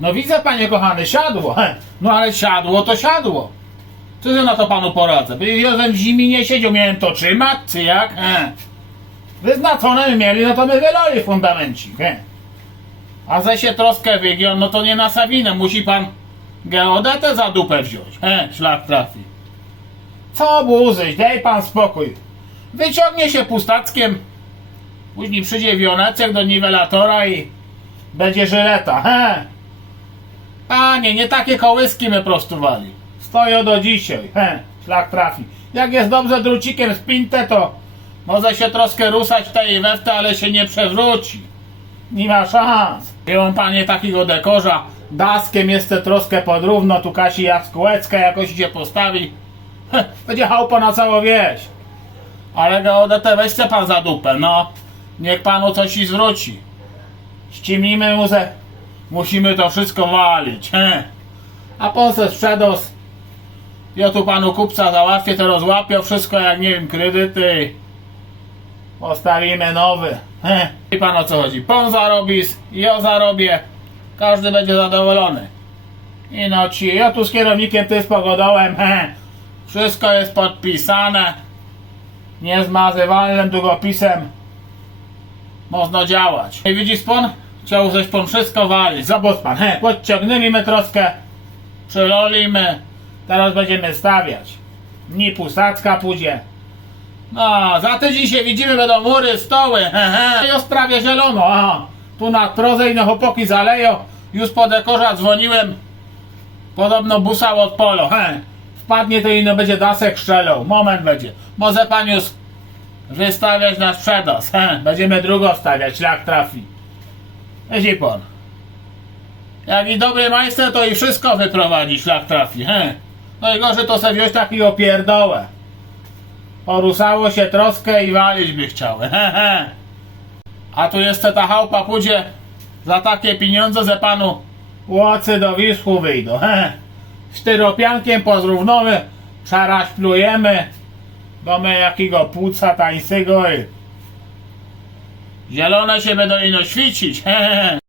No widzę, panie kochany, siadło. No ale siadło to siadło. Co ja na to panu poradzę? By w zimie nie siedział, miałem to trzymać, czy jak? He. Wyznaczone mieli, no to my wylali fundamencik. He. A ze się troskę wygiął, no to nie na Sawinę. Musi pan geodetę za dupę wziąć. He, szlak trafi. Co buzyś, daj pan spokój. Wyciągnie się pustackiem. Później przyjdzie wionecek do niwelatora i będzie żyleta. He. Panie, nie takie kołyski my prostuwali. Stoją do dzisiaj. He, szlak trafi. Jak jest dobrze drucikiem spinte, to może się troszkę rusać tej i we w te, ale się nie przewróci. Nie ma szans. Wziąłem panie takiego dekorza. Daskiem jest troszkę podrówno. Tu Kasi Jaskółecka jakoś idzie postawi. Heh, będzie chałupa na całą wieś. Ale geodetę weźcie pan za dupę, no. Niech panu coś i zwróci. Ściemnimy mu ze... Musimy to wszystko walić, he. A pan se. Ja tu panu kupca załatwię, to rozłapię wszystko jak nie wiem, kredyty. Postawimy nowy. He. I pan o co chodzi? Pan zarobi, ja zarobię. Każdy będzie zadowolony. I no ci, ja tu z kierownikiem ty z. He. Wszystko jest podpisane. Niezmazywalnym długopisem. Można działać. I widzisz pan? Chciał żeś pan wszystko walić. Zobacz pan, he, podciągnęliśmy troszkę. Przylolimy. Teraz będziemy stawiać. Ni pusacka pójdzie. No, za tydzień się widzimy, będą mury, stoły, he, he. Już prawie zielono, aha. Tu na prozę i na chłopaki zaleją. Już po dekorza dzwoniłem. Podobno busał od polo, he. Wpadnie to i no będzie dasek strzelał. Moment będzie. Może pan już wystawiać na sprzedaż, he. Będziemy drugo stawiać, szlak trafi. Pan. Jak i dobry majster, to i wszystko wyprowadzi, szlak trafi, he. No i gorzej to sobie wziąć takiego pierdołę. Porusało się troskę i walić by chciały. He, he. A tu jeszcze ta chałpa pójdzie za takie pieniądze, że panu łocy do wierzchu wyjdą. He. Sztyropiankiem pozrównamy, przaraśplujemy, domy jakiego płuca tańskiego i zielone się będą ino świecić.